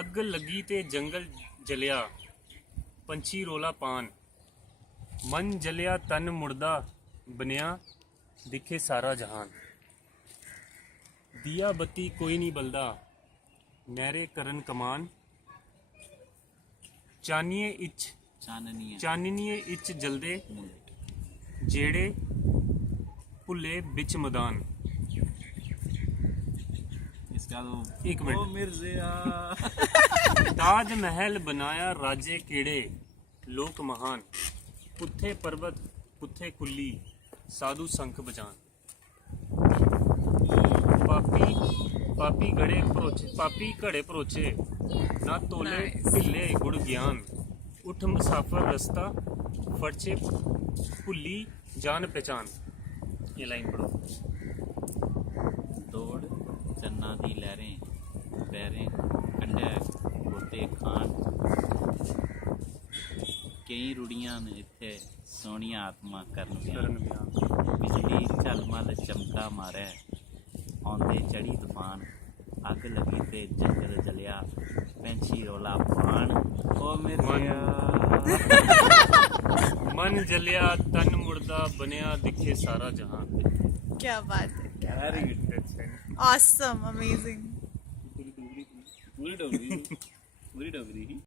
ਅੱਗ ਲੱਗੀ ਤੇ ਜੰਗਲ ਜਲਿਆ, ਪੰਛੀ ਰੋਲਾ ਪਾਨ। ਮਨ ਜਲਿਆ ਤਨ ਮੁਰਦਾ ਬਣਿਆ, ਦਿਖੇ ਸਾਰਾ ਜਹਾਨ। दिया बत्ती कोई नहीं बलदा, नहरे करन कमान। चाननिए इच जलदे जेड़े भुले बिच मैदान। एक मिनट। ताज महल बनाया राजे केड़े, लोक महान। पुथे पर्वत पुथे कुल्ली, साधु संख बजान। पापी घड़े भरोचे, ना तोले ढिले गुड़ ज्ञान। उठ मुसाफर रस्ता फड़चे, भुली जान पहचान। ये लाइन पढ़ो। दौड़ चन्ना दी लहरें, पैरें कंडे गोते खान। कई रुड़ियां ने इत्थे सोहणियां आत्मा करन बयान। बिजली झलमल चमका मारे, आंदे चढ़ी तूफान। अग लगी ते जंगल जलिया, पैंछी रौला पान। ओ मेरे मन जलिया तन मुर्दा बनया, दिखे सारा जहान। क्या बात है, वेरी गुड। Awesome, amazing. पूरी डोगरी